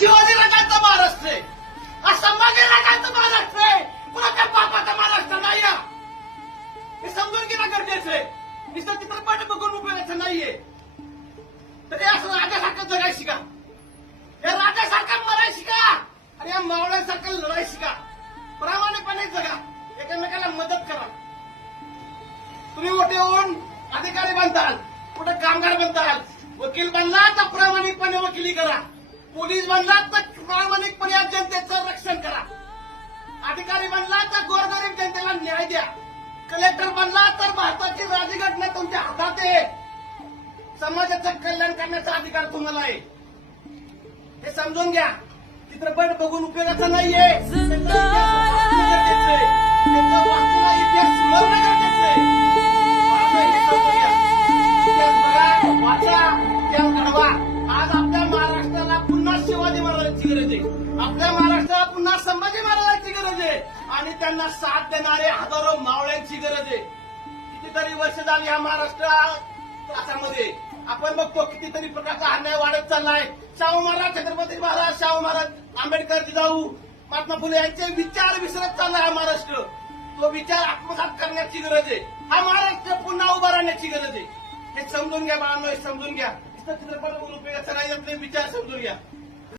शिवाजी राजांचा महाराष्ट्र आहे हा संभाजी राजांचा महाराष्ट्र आहे कुणाच्या बापाचा महाराष्ट्र नाही हा. हे समजून घेणं गरजेचं आहे. नुसतं चित्रपट बघून उपयोगाचं नाहीये. तर हे असं राजासारखं जगाय शिका. हे राजासारखं मराय शिका. आणि या मावळ्यांसारखं लढाई शिका. प्रामाणिकपणे जगा. एकमेकाला मदत करा. तुम्ही मोठे होऊन अधिकारी बनताल. कुठे कामगार बनताल. वकील बनला तर प्रमाण पोलीस बनला तर प्रामाणिकपणे या जनतेचं रक्षण करा. अधिकारी बनला तर गोरगरीब जनतेला न्याय द्या. कलेक्टर बनला तर भारताची राज्यघटना तुमच्या हातात आहे. समाजाचं कल्याण करण्याचा अधिकार तुम्हाला आहे. हे समजून घ्या. चित्रपट बघून उपयोगाचा नाहीये. पुन्हा संभाजी महाराजांची गरज आहे. आणि त्यांना साथ देणारे हजारो मावळ्यांची गरज आहे. कितीतरी वर्ष झाली या महाराष्ट्रामध्ये आपण बघतो कितीतरी प्रकारचा अन्याय वाढत चाललाय. शाहू महाराज छत्रपती महाराज शाहू महाराज आंबेडकर जिजाऊ महात्मा फुले यांचे विचार विसरत चाललाय हा महाराष्ट्र. तो विचार आत्मसात करण्याची गरज आहे. हा महाराष्ट्र पुन्हा उभा राहण्याची गरज आहे. हे समजून घ्या बाळांनो हे समजून घ्या. नुसतं चित्रपट बघून नाही आपले विचार समजून घ्या.